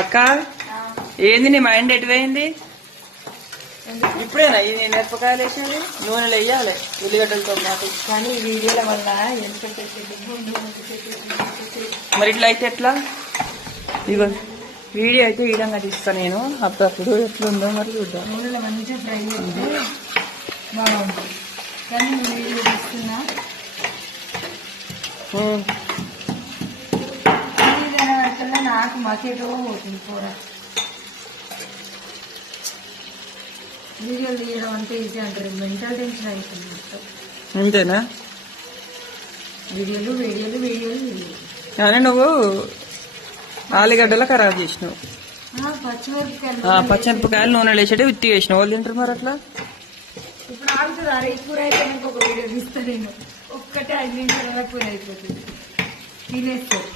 అక్క ఏంది నీ మైండ్ ఎటు పోయింది? ఇప్పుడేనా ఇది మిరపకాయలు వేసేది? నూనెలు వేయాలి ఉల్లిగడ్డలతో పాటు. కానీ వీడియోల వల్ల ఎంత మరి ఇట్లా అయితే ఎట్లా? ఇగో వీడియో అయితే ఈ విధంగా తీస్తాను నేను. అప్పుడప్పుడు ఎట్లుందో మరి చూద్దాం. నూనెలో మంచిగా ఫ్రై చేస్తే బాగుంటుంది. కానీ నేను వీడియో తీస్తున్నా వల్ల నాకు మకేటో పోతుంది కూర. వీడియోలు తీయడం అంటే ఈజీ అంటారు, మెంటల్ టెన్షన్ అవుతుంది మొత్తం. అంతేనా? వీడియోలు వీడియోలు వీడియోలు వీడియోలు. కానీ నువ్వు ఆలుగడ్డలో ఖరాబ్ చేసినావు. పచ్చిమిరపకాయలు నూనెలు వేసేటి ఉత్తి వేసినావు. వాళ్ళు తింటారు మరి అట్లా. ఇప్పుడు ఆగుతుంది. అరే కూర అయితే ఇంకొక వీడియో తీస్తా నేను. ఒక్కటే 5 నిమిషాల కూర అయిపోతుంది. తినేస్తాను.